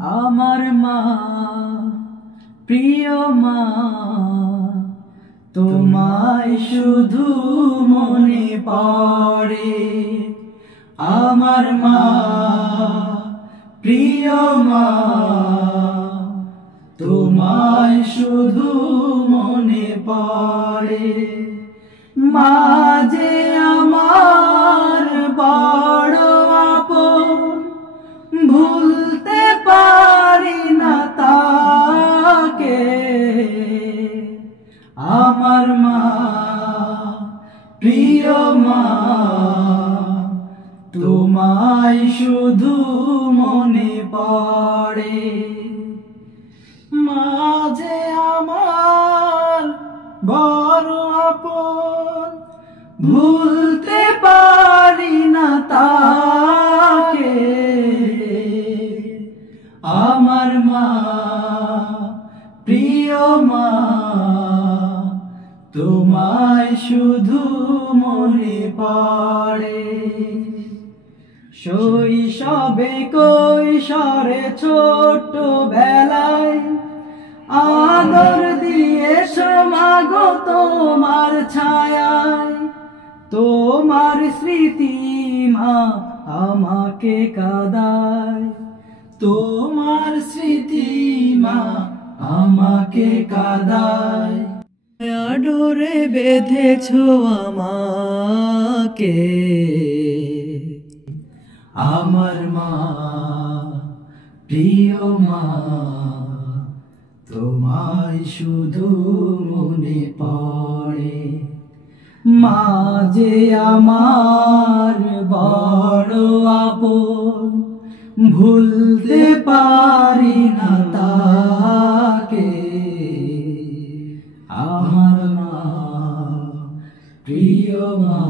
আমার মা, প্রিয় মা, তোমায় শুধু মনে পড়ে। আমার মা, প্রিয় মা, তোমায় শুধু মনে পড়ে। মা যে আমার বড় আপন, ভুলতে পারি না তাকে। আমার মা, প্রিয় মা, তোমায় শুধু মনে পড়ে। মা যে আমার বড় আপন, ভুলতে পারি না তাকে। আমার মা, প্রিয় মা, তোমায় শুধু মনে পড়ে। শৈশবে কৈশোরে ছোট বেলায় আদর দিয়ে সমাগো তোমার ছায়ায়। তোমার স্মৃতি মা আমাকে কাঁদায়, তোমার স্মৃতি মা আমাকে কাঁদায়। আদরে বেঁধেছো আমাকে। আমার মা, প্রিয় মা, তোমায় শুধু মনে পড়ে। মা যে আমার বড় আপন, ভুলতে পারি না তাকে। আমার মা, প্রিয় মা,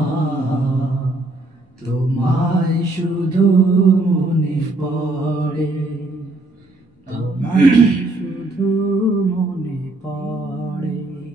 তোমায় শুধু মনে পড়ে।